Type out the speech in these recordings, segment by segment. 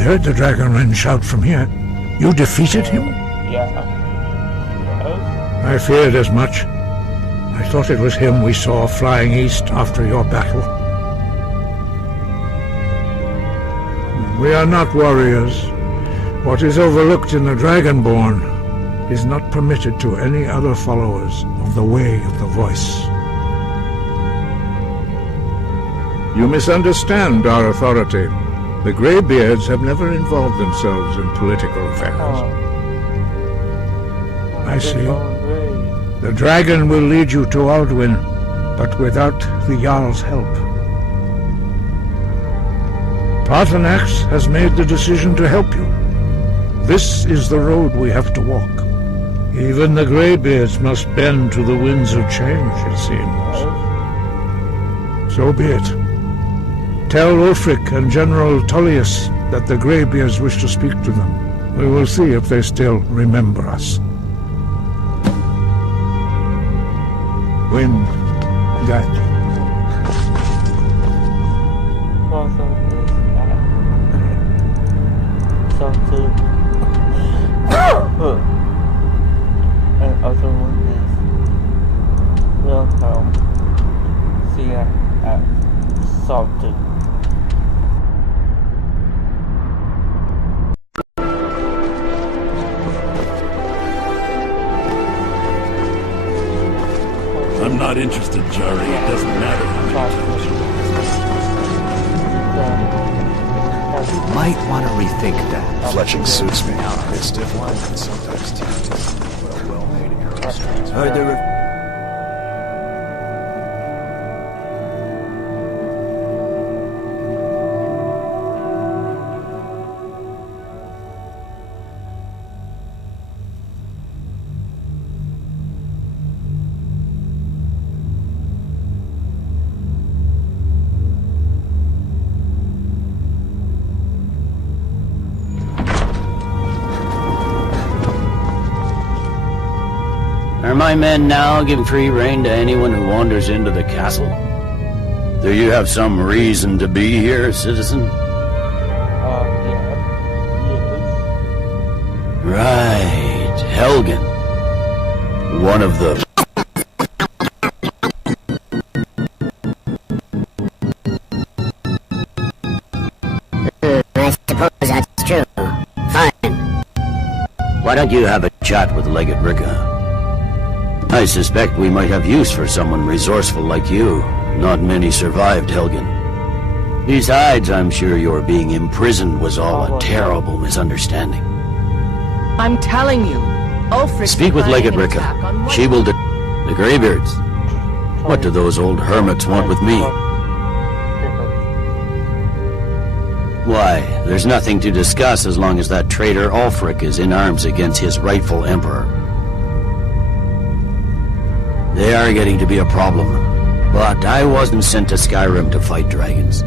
heard the Dragonman shout from here. You defeated him? Yeah. I feared as much. I thought it was him we saw flying east after your battle. We are not warriors. What is overlooked in the Dragonborn is not permitted to any other followers of the Way of the Voice. You misunderstand our authority. The Greybeards have never involved themselves in political affairs. I see. The dragon will lead you to Alduin, but without the Jarl's help. Paarthurnax has made the decision to help you. This is the road we have to walk. Even the Greybeards must bend to the winds of change, it seems. So be it. Tell Ulfric and General Tullius that the Greybeards wish to speak to them. We will see if they still remember us. Wind, guide you. And other one is welcome. See ya at Salted. I'm not interested, Jari. It doesn't matter how many times. Might want to rethink that. Fletching suits me. A stiff line can sometimes teach. Well-made aerostrings. Heard the Are my men now giving free rein to anyone who wanders into the castle? Do you have some reason to be here, citizen? Yes. Right, Helgen. One of the... I suppose that's true. Fine. Why don't you have a chat with Legate Ricka? I suspect we might have use for someone resourceful like you. Not many survived Helgen. Besides, I'm sure your being imprisoned was all a terrible misunderstanding. I'm telling you, Ulfric... Speak with Legate Ricka. She will the Greybeards. What do those old hermits want with me? Why, there's nothing to discuss as long as that traitor Ulfric is in arms against his rightful emperor. They are getting to be a problem, but I wasn't sent to Skyrim to fight dragons.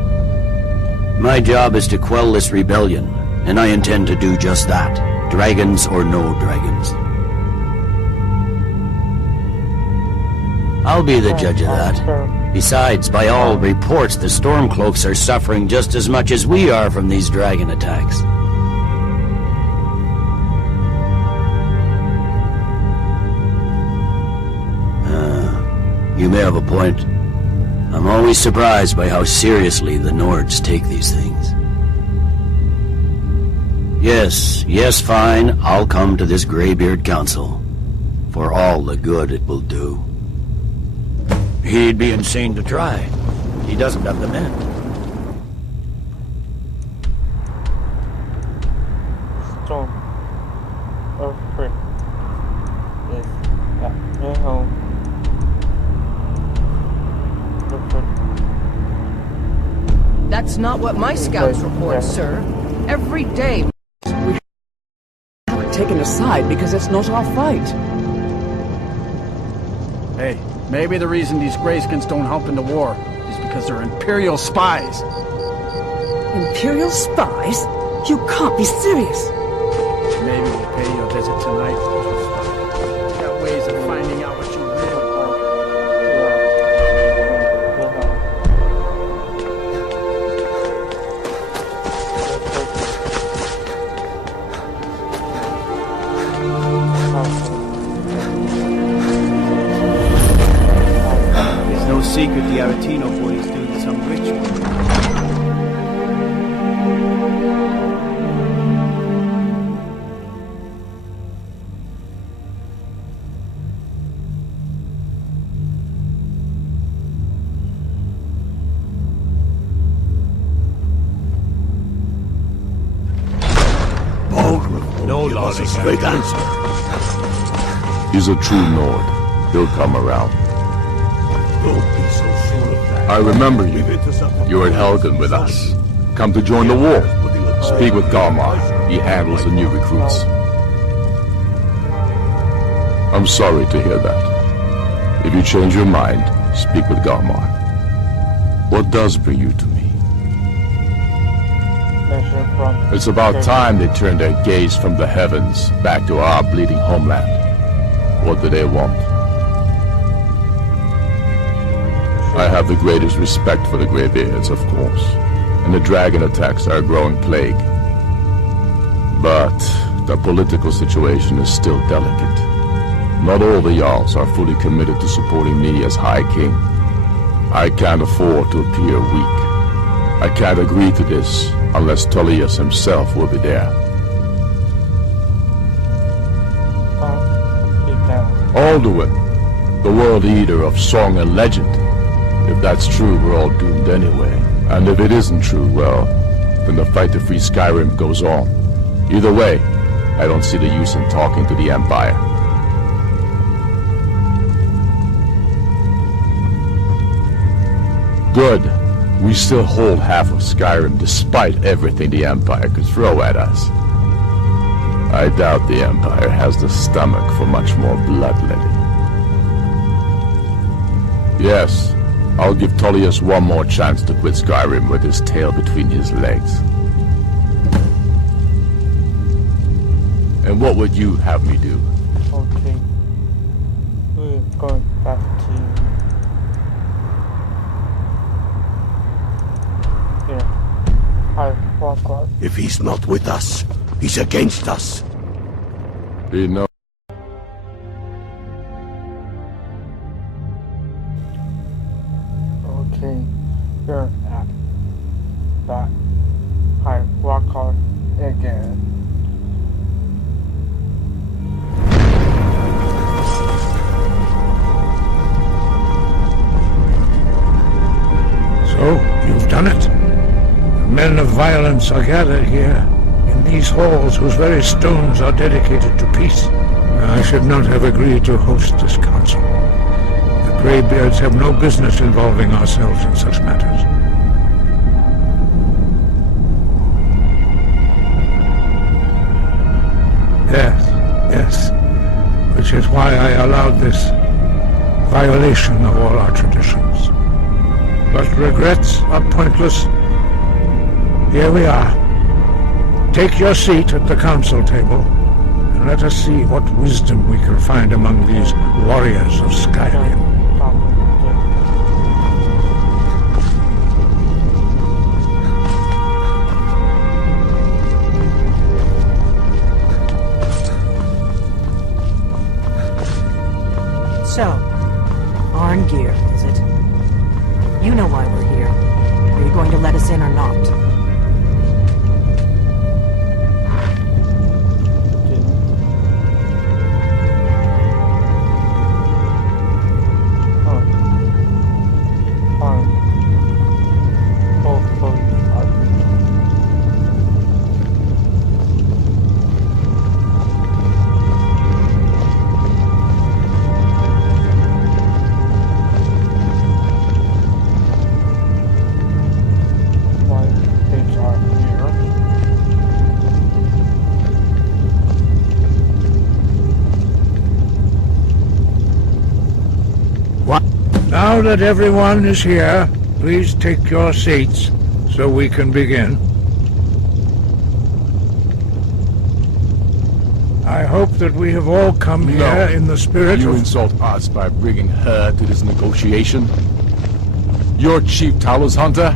My job is to quell this rebellion, and I intend to do just that, dragons or no dragons. I'll be the judge of that. Besides, by all reports, the Stormcloaks are suffering just as much as we are from these dragon attacks. You may have a point. I'm always surprised by how seriously the Nords take these things. Yes, fine. I'll come to this Greybeard Council. For all the good it will do. He'd be insane to try. He doesn't have the men. Storm of Frick is at your home. That's not what my scouts report, sir. Every day we haven't taken a side because it's not our fight. Hey, maybe the reason these Greyskins don't help in the war is because they're Imperial spies. Imperial spies? You can't be serious. Maybe we'll pay you a visit tonight. We got ways of finding out what you really want. It's no secret the Aretino boy is doing some ritual. No loss of Great answer. He's a true Nord. He'll come around. Don't be so sure of that. I remember you. We've intercepted You were at Helgen with us. Come to join the war. Speak with Garmar. He handles the new recruits. I'm sorry to hear that. If you change your mind, speak with Garmar. What does bring you to me? It's about time they turned their gaze from the heavens back to our bleeding homeland. What do they want? I have the greatest respect for the Greybeards, of course, and the dragon attacks are a growing plague. But the political situation is still delicate. Not all the Jarls are fully committed to supporting me as High King. I can't afford to appear weak. I can't agree to this unless Tullius himself will be there. Alduin, the world eater of song and legend. If that's true, we're all doomed anyway. And if it isn't true, well, then the fight to free Skyrim goes on. Either way, I don't see the use in talking to the Empire. Good. We still hold half of Skyrim despite everything the Empire could throw at us. I doubt the Empire has the stomach for much more bloodletting. Yes, I'll give Tullius one more chance to quit Skyrim with his tail between his legs. And what would you have me do? Okay. We're going back to... here. Hi, walk on. If he's not with us, he's against us. He knows. Okay. You're at that high walk on again. So, you've done it. The men of violence are gathered here, in these halls whose very stones are dedicated to peace. I should not have agreed to host this council. The Greybeards have no business involving ourselves in such matters. Yes. Which is why I allowed this violation of all our traditions. But regrets are pointless. Here we are. Take your seat at the council table, and let us see what wisdom we can find among these warriors of Skyrim. So, Arngeir, is it? You know why we're here. Are you going to let us in or not? Now that everyone is here, please take your seats so we can begin. I hope that we have all come here in the spirit You of... insult us by bringing her to this negotiation? You're Chief Talos Hunter?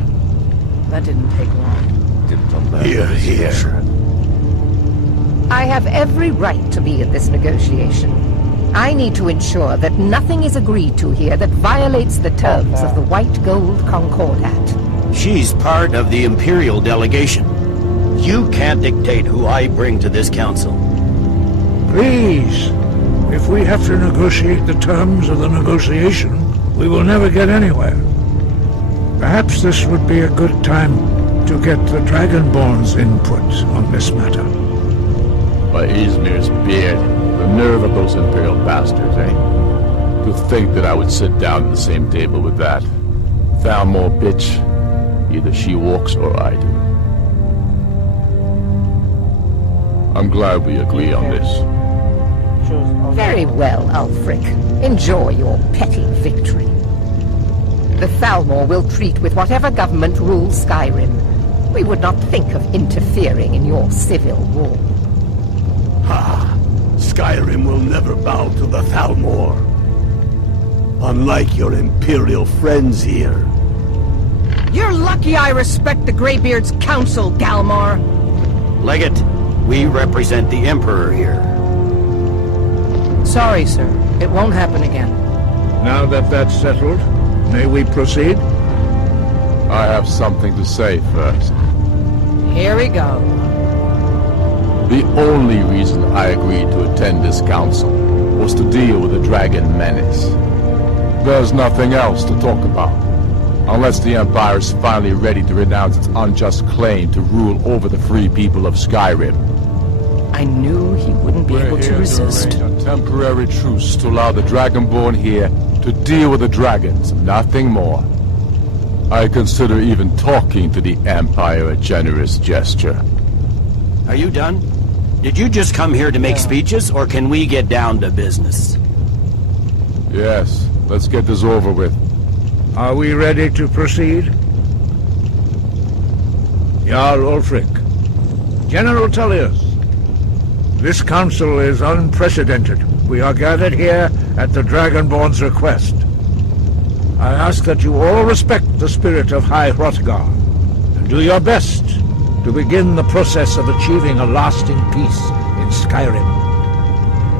That didn't take long. Here. I have every right to be at this negotiation. I need to ensure that nothing is agreed to here that violates the terms of the White Gold Concordat. She's part of the Imperial delegation. You can't dictate who I bring to this council. Please, if we have to negotiate the terms of the negotiation, we will never get anywhere. Perhaps this would be a good time to get the Dragonborn's input on this matter. By Izmir's beard, the nerve of those Imperial bastards, eh? To think that I would sit down at the same table with that. Thalmor bitch. Either she walks or I do. I'm glad we agree on this. Very well, Ulfric. Enjoy your petty victory. The Thalmor will treat with whatever government rules Skyrim. We would not think of interfering in your civil war. Ha! Skyrim will never bow to the Thalmor. Unlike your Imperial friends here. You're lucky I respect the Greybeard's counsel, Galmar. Legate, we represent the Emperor here. Sorry, sir. It won't happen again. Now that that's settled, may we proceed? I have something to say first. Here we go. The only reason I agreed to attend this council was to deal with the dragon menace. There's nothing else to talk about. Unless the Empire is finally ready to renounce its unjust claim to rule over the free people of Skyrim. I knew he wouldn't be able to resist. To arrange a temporary truce to allow the Dragonborn here to deal with the dragons, nothing more. I consider even talking to the Empire a generous gesture. Are you done? Did you just come here to make speeches, or can we get down to business? Yes, let's get this over with. Are we ready to proceed? Jarl Ulfric. General Tullius. This council is unprecedented. We are gathered here at the Dragonborn's request. I ask that you all respect the spirit of High Hrothgar, and do your best to begin the process of achieving a lasting peace in Skyrim.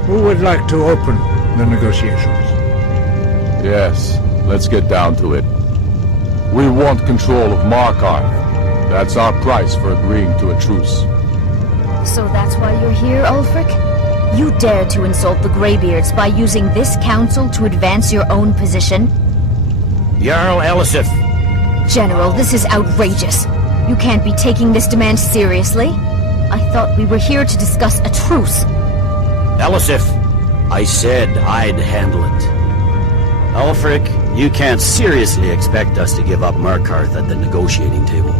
Who would like to open the negotiations? Yes, let's get down to it. We want control of Markarth. That's our price for agreeing to a truce. So that's why you're here, Ulfric? You dare to insult the Greybeards by using this council to advance your own position? Jarl Elisif. General, this is outrageous. You can't be taking this demand seriously. I thought we were here to discuss a truce. Elisif, I said I'd handle it. Ulfric, you can't seriously expect us to give up Markarth at the negotiating table.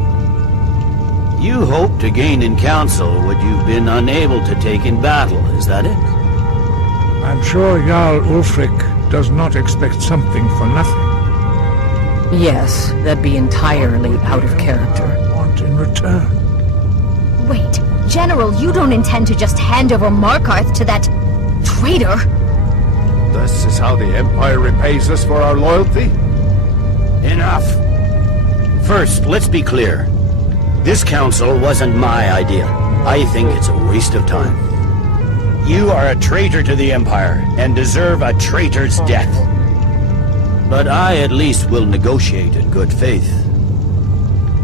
You hoped to gain in council what you've been unable to take in battle, is that it? I'm sure Jarl Ulfric does not expect something for nothing. Yes, that'd be entirely out of character. Want in return. Wait, General, you don't intend to just hand over Markarth to that traitor? This is how the Empire repays us for our loyalty? Enough. First, let's be clear. This council wasn't my idea. I think it's a waste of time. You are a traitor to the Empire and deserve a traitor's death. But I at least will negotiate in good faith.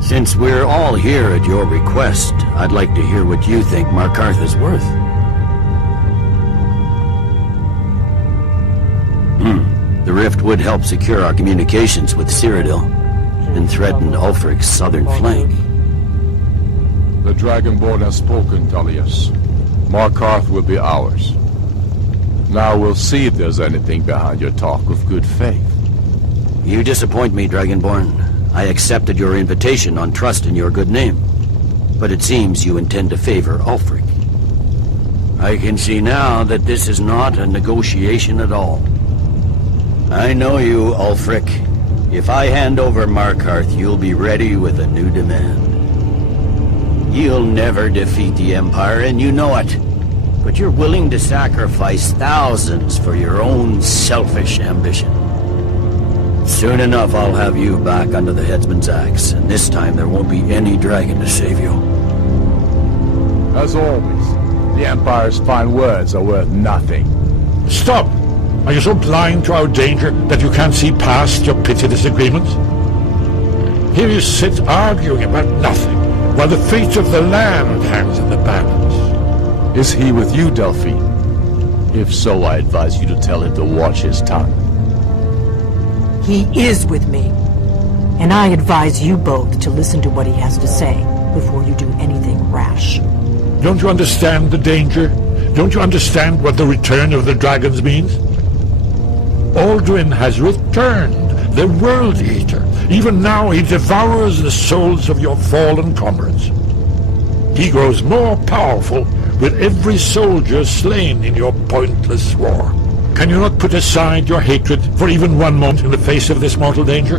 Since we're all here at your request, I'd like to hear what you think Markarth is worth. The rift would help secure our communications with Cyrodiil and threaten Ulfric's southern flank. The Dragonborn has spoken, Tullius. Markarth will be ours. Now we'll see if there's anything behind your talk of good faith. You disappoint me, Dragonborn. I accepted your invitation on trust in your good name. But it seems you intend to favor Ulfric. I can see now that this is not a negotiation at all. I know you, Ulfric. If I hand over Markarth, you'll be ready with a new demand. You'll never defeat the Empire, and you know it. But you're willing to sacrifice thousands for your own selfish ambition. Soon enough, I'll have you back under the headsman's axe, and this time there won't be any dragon to save you. As always, The Empire's fine words are worth nothing. Stop! Are you so blind to our danger that you can't see past your petty disagreements? Here you sit arguing about nothing, while the fate of the land hangs in the balance. Is he with you, Delphine? If so, I advise you to tell him to watch his tongue. He is with me. And I advise you both to listen to what he has to say before you do anything rash. Don't you understand the danger? Don't you understand what the return of the dragons means? Aldrin has returned, the World Eater. Even now he devours the souls of your fallen comrades. He grows more powerful with every soldier slain in your pointless war. Can you not put aside your hatred for even one moment in the face of this mortal danger?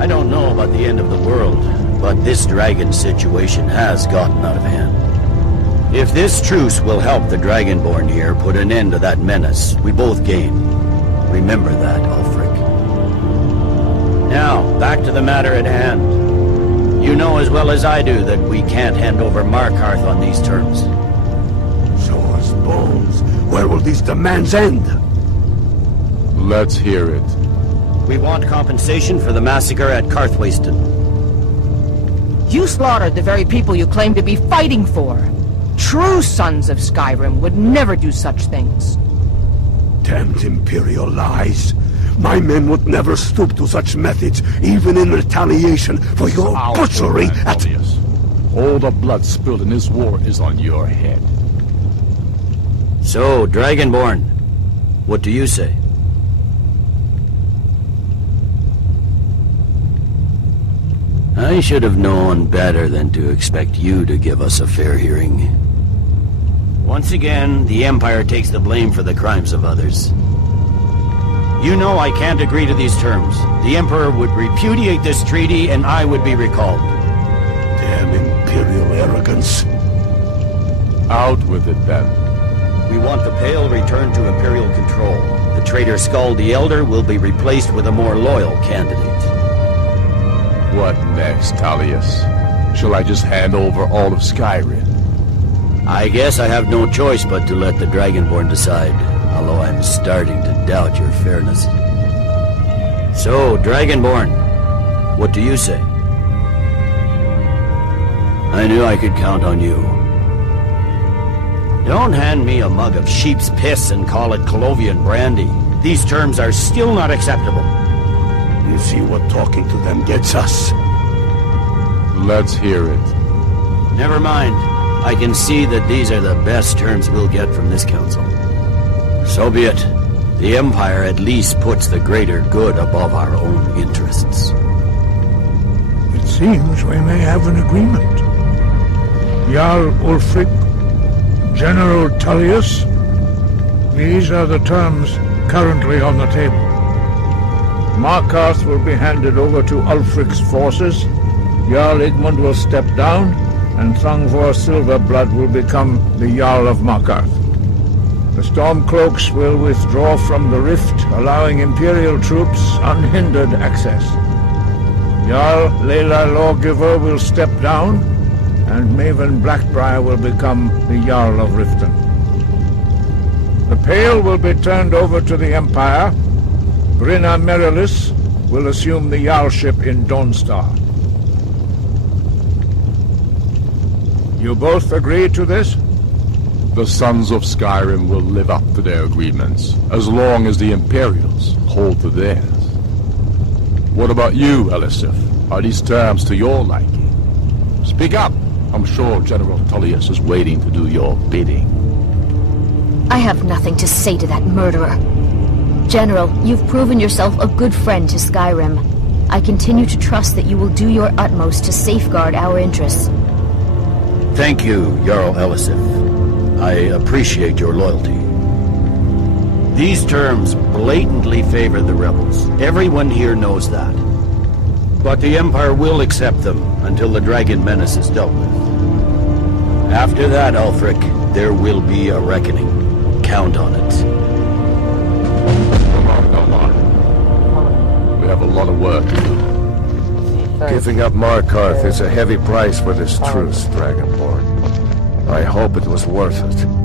I don't know about the end of the world, but this dragon situation has gotten out of hand. If this truce will help the Dragonborn here put an end to that menace, we both gain. Remember that, Ulfric. Now, back to the matter at hand. You know as well as I do that we can't hand over Markarth on these terms. Show us bones. Where will these demands end? Let's hear it. We want compensation for the massacre at Karthwasten. You slaughtered the very people you claim to be fighting for. True sons of Skyrim would never do such things. Damned Imperial lies. My men would never stoop to such methods, even in retaliation for your butchery at... Tullius. All the blood spilled in this war is on your head. So, Dragonborn, what do you say? I should have known better than to expect you to give us a fair hearing. Once again, the Empire takes the blame for the crimes of others. You know I can't agree to these terms. The Emperor would repudiate this treaty and I would be recalled. Damn Imperial arrogance. Out with it, then. We want the Pale returned to Imperial control. The traitor Skull the Elder will be replaced with a more loyal candidate. What next, Tullius? Shall I just hand over all of Skyrim? I guess I have no choice but to let the Dragonborn decide, although I'm starting to doubt your fairness. So, Dragonborn, what do you say? I knew I could count on you. Don't hand me a mug of sheep's piss and call it Colovian brandy. These terms are still not acceptable. You see what talking to them gets us? Let's hear it. Never mind. I can see that these are the best terms we'll get from this council. So be it. The Empire at least puts the greater good above our own interests. It seems we may have an agreement. Jarl Ulfric, General Tullius, these are the terms currently on the table. Markarth will be handed over to Ulfric's forces, Jarl Igmund will step down, and Thangvor Silverblood will become the Jarl of Markarth. The Stormcloaks will withdraw from the rift, allowing Imperial troops unhindered access. Jarl Layla Lawgiver will step down, and Maven Blackbriar will become the Jarl of Riften. The Pale will be turned over to the Empire. Brinna Merilis will assume the Jarlship in Dawnstar. You both agree to this? The Sons of Skyrim will live up to their agreements, as long as the Imperials hold to theirs. What about you, Elisif? Are these terms to your liking? Speak up! I'm sure General Tullius is waiting to do your bidding. I have nothing to say to that murderer. General, you've proven yourself a good friend to Skyrim. I continue to trust that you will do your utmost to safeguard our interests. Thank you, Jarl Elisif. I appreciate your loyalty. These terms blatantly favor the rebels. Everyone here knows that. But the Empire will accept them until the dragon menace is dealt with. After that, Ulfric, there will be a reckoning. Count on it. Come on. We have a lot of work to do. Giving up Markarth is a heavy price for this truce, Dragonborn. I hope it was worth it.